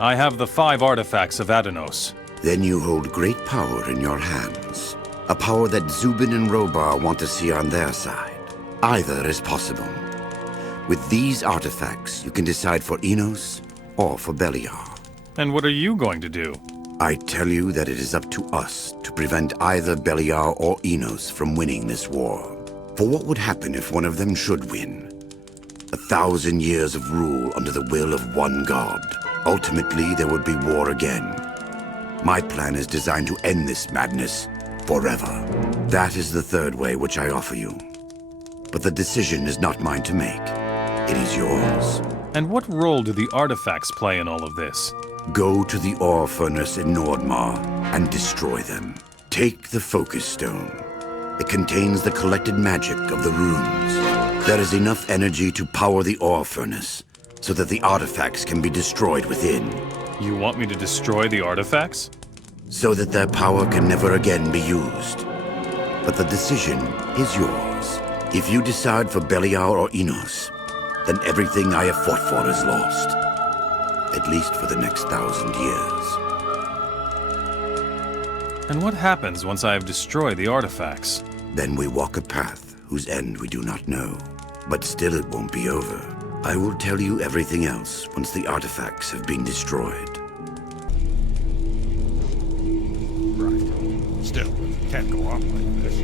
I have the 5 artifacts of Adanos. Then you hold great power in your hands. A power that Zubin and Robar want to see on their side. Either is possible. With these artifacts, you can decide for Enos or for Beliar. And what are you going to do? I tell you that it is up to us to prevent either Beliar or Enos from winning this war. For what would happen if one of them should win? 1,000 years of rule under the will of one god. Ultimately, there would be war again. My plan is designed to end this madness forever. That is the third way which I offer you. But the decision is not mine to make. It is yours. And what role do the artifacts play in all of this? Go to the ore furnace in Nordmar and destroy them. Take the focus stone. It contains the collected magic of the runes. There is enough energy to power the ore furnace, so that the artifacts can be destroyed within. You want me to destroy the artifacts? So that their power can never again be used. But the decision is yours. If you decide for Beliar or Enos, then everything I have fought for is lost. At least for the next 1,000 years. And what happens once I have destroyed the artifacts? Then we walk a path whose end we do not know. But still it won't be over. I will tell you everything else once the artifacts have been destroyed. Right. Still, can't go on like this.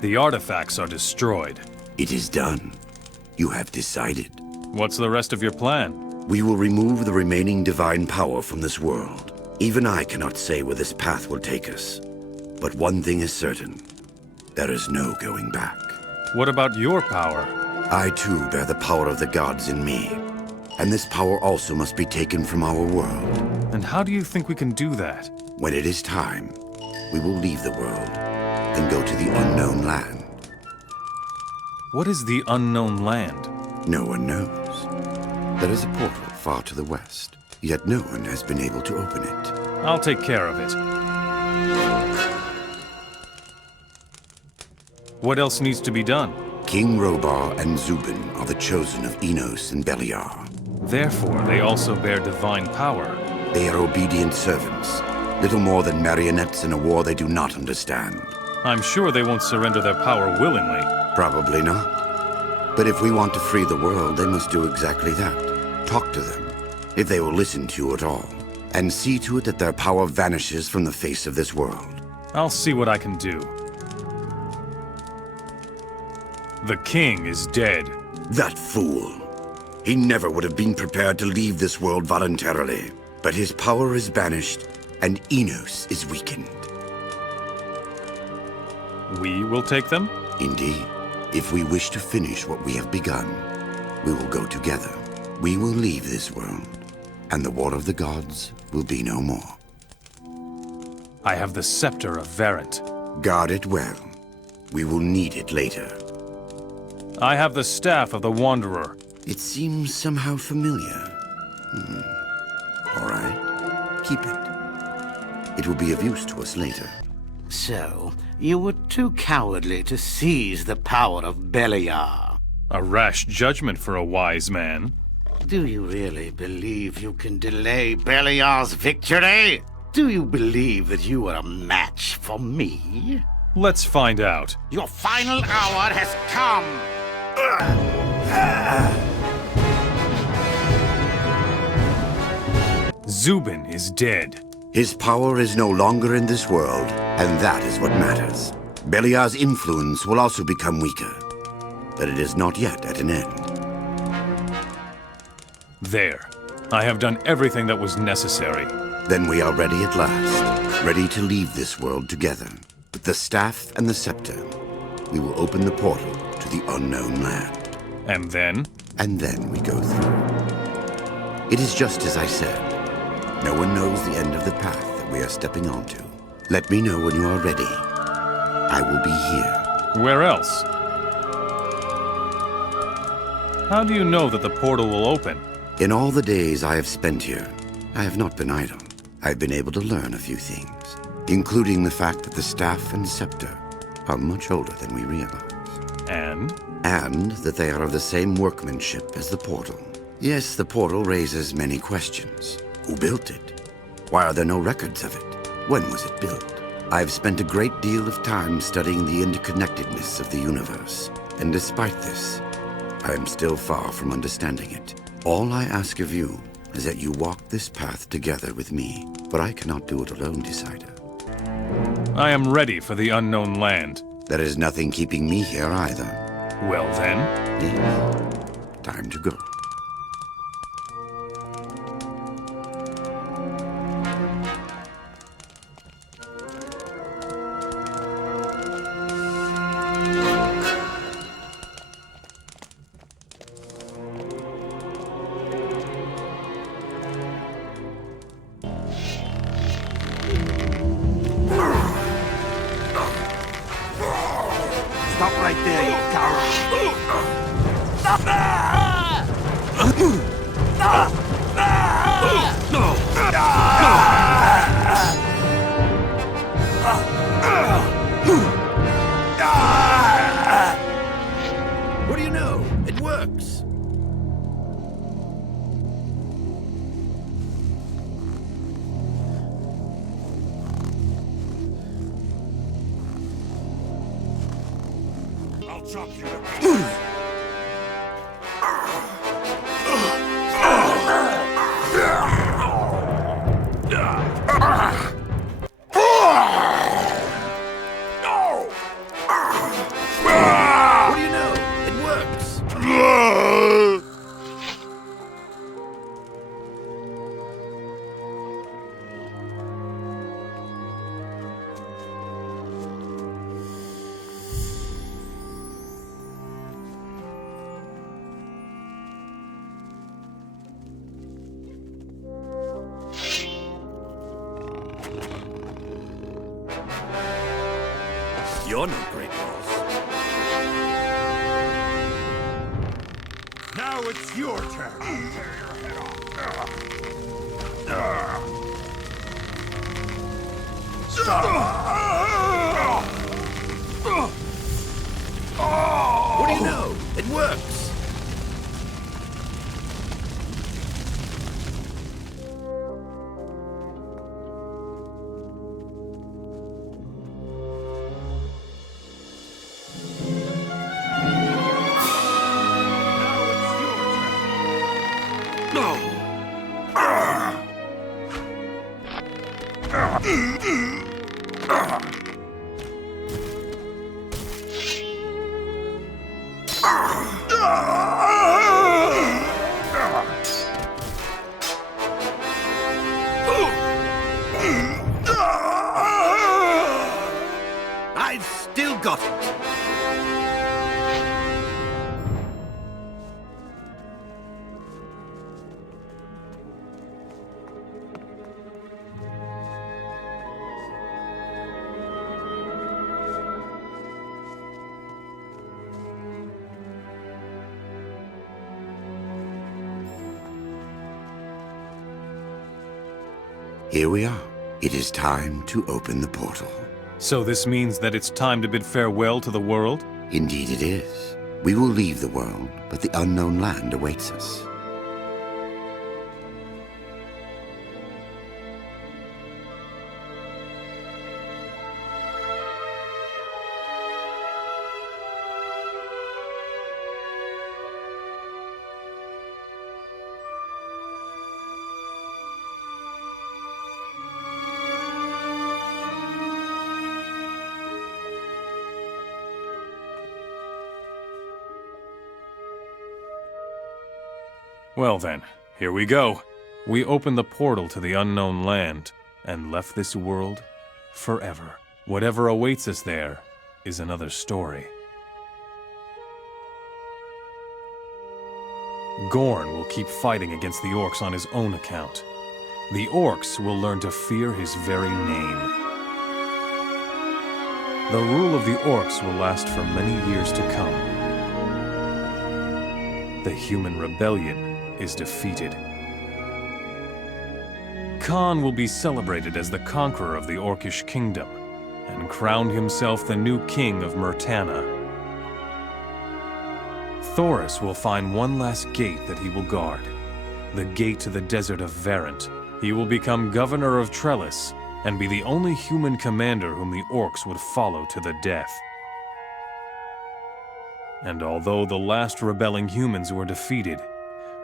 The artifacts are destroyed. It is done. You have decided. What's the rest of your plan? We will remove the remaining divine power from this world. Even I cannot say where this path will take us. But one thing is certain. There is no going back. What about your power? I too bear the power of the gods in me. And this power also must be taken from our world. And how do you think we can do that? When it is time, we will leave the world and go to the unknown land. What is the unknown land? No one knows. There is a portal far to the west, yet no one has been able to open it. I'll take care of it. What else needs to be done? King Robar and Zubin are the chosen of Enos and Beliar. Therefore, they also bear divine power. They are obedient servants, little more than marionettes in a war they do not understand. I'm sure they won't surrender their power willingly. Probably not. But if we want to free the world, they must do exactly that. Talk to them, if they will listen to you at all. And see to it that their power vanishes from the face of this world. I'll see what I can do. The king is dead. That fool. He never would have been prepared to leave this world voluntarily. But his power is banished, and Enos is weakened. We will take them? Indeed. If we wish to finish what we have begun, we will go together. We will leave this world, and the War of the Gods will be no more. I have the scepter of Verent. Guard it well. We will need it later. I have the staff of the Wanderer. It seems somehow familiar. All right. Keep it. It will be of use to us later. So, you were too cowardly to seize the power of Beliar. A rash judgment for a wise man. Do you really believe you can delay Beliar's victory? Do you believe that you are a match for me? Let's find out. Your final hour has come! Zubin is dead. His power is no longer in this world, and that is what matters. Beliar's influence will also become weaker, but it is not yet at an end. There. I have done everything that was necessary. Then we are ready at last, ready to leave this world together. With the staff and the scepter, we will open the portal to the unknown land. And then? And then we go through. It is just as I said. No one knows the end of the path that we are stepping onto. Let me know when you are ready, I will be here. Where else? How do you know that the portal will open? In all the days I have spent here, I have not been idle. I have been able to learn a few things, including the fact that the staff and scepter are much older than we realize. And? And that they are of the same workmanship as the portal. Yes, the portal raises many questions. Who built it? Why are there no records of it? When was it built? I have spent a great deal of time studying the interconnectedness of the universe, and despite this, I am still far from understanding it. All I ask of you is that you walk this path together with me, but I cannot do it alone, Decider. I am ready for the unknown land. There is nothing keeping me here either. Well then. Yes. Time to go. Stop right there, you coward! What do you know? It works. I'll chop you to pieces. What do you know? It works. You're no great boss. Now it's your turn. I'll tear your head What do you know? It works. I've still got it. Here we are. It is time to open the portal. So this means that it's time to bid farewell to the world? Indeed it is. We will leave the world, but the unknown land awaits us. Well then, here we go. We opened the portal to the unknown land, and left this world forever. Whatever awaits us there is another story. Gorn will keep fighting against the orcs on his own account. The orcs will learn to fear his very name. the rule of the orcs will last for many years to come. The human rebellion is defeated. Khan will be celebrated as the conqueror of the Orcish kingdom, and crowned himself the new king of Myrtana. Thoris will find one last gate that he will guard, the gate to the desert of Verant. He will become governor of Trellis, and be the only human commander whom the orcs would follow to the death. And although the last rebelling humans were defeated,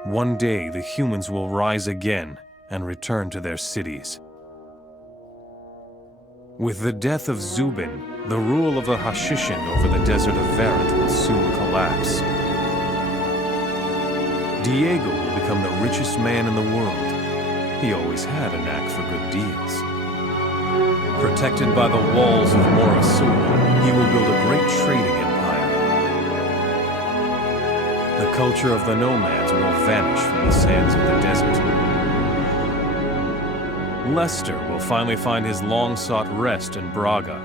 one day the humans will rise again and return to their cities. With the death of Zubin, the rule of the Hashishin over the desert of Verant will soon collapse. Diego will become the richest man in the world. He always had a knack for good deals. Protected by the walls of Morasul, he will build a great trading empire. The culture of the nomads will vanish from the sands of the desert. Lester will finally find his long-sought rest in Braga,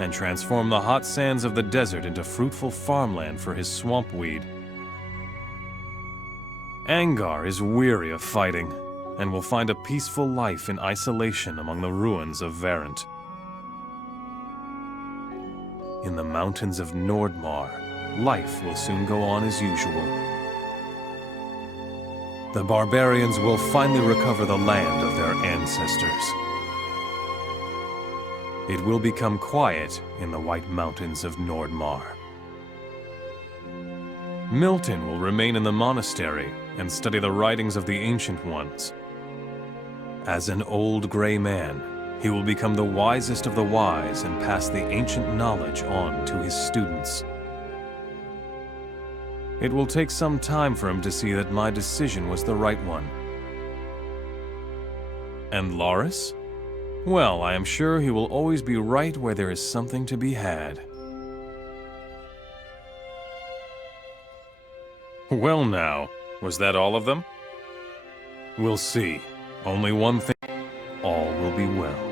and transform the hot sands of the desert into fruitful farmland for his swampweed. Angar is weary of fighting, and will find a peaceful life in isolation among the ruins of Verant. In the mountains of Nordmar, life will soon go on as usual. The barbarians will finally recover the land of their ancestors. It will become quiet in the White Mountains of Nordmar. Milton will remain in the monastery and study the writings of the Ancient Ones. As an old gray man, he will become the wisest of the wise and pass the ancient knowledge on to his students. It will take some time for him to see that my decision was the right one. And Loris? Well, I am sure he will always be right where there is something to be had. Well now, was that all of them? We'll see. Only one thing. All will be well.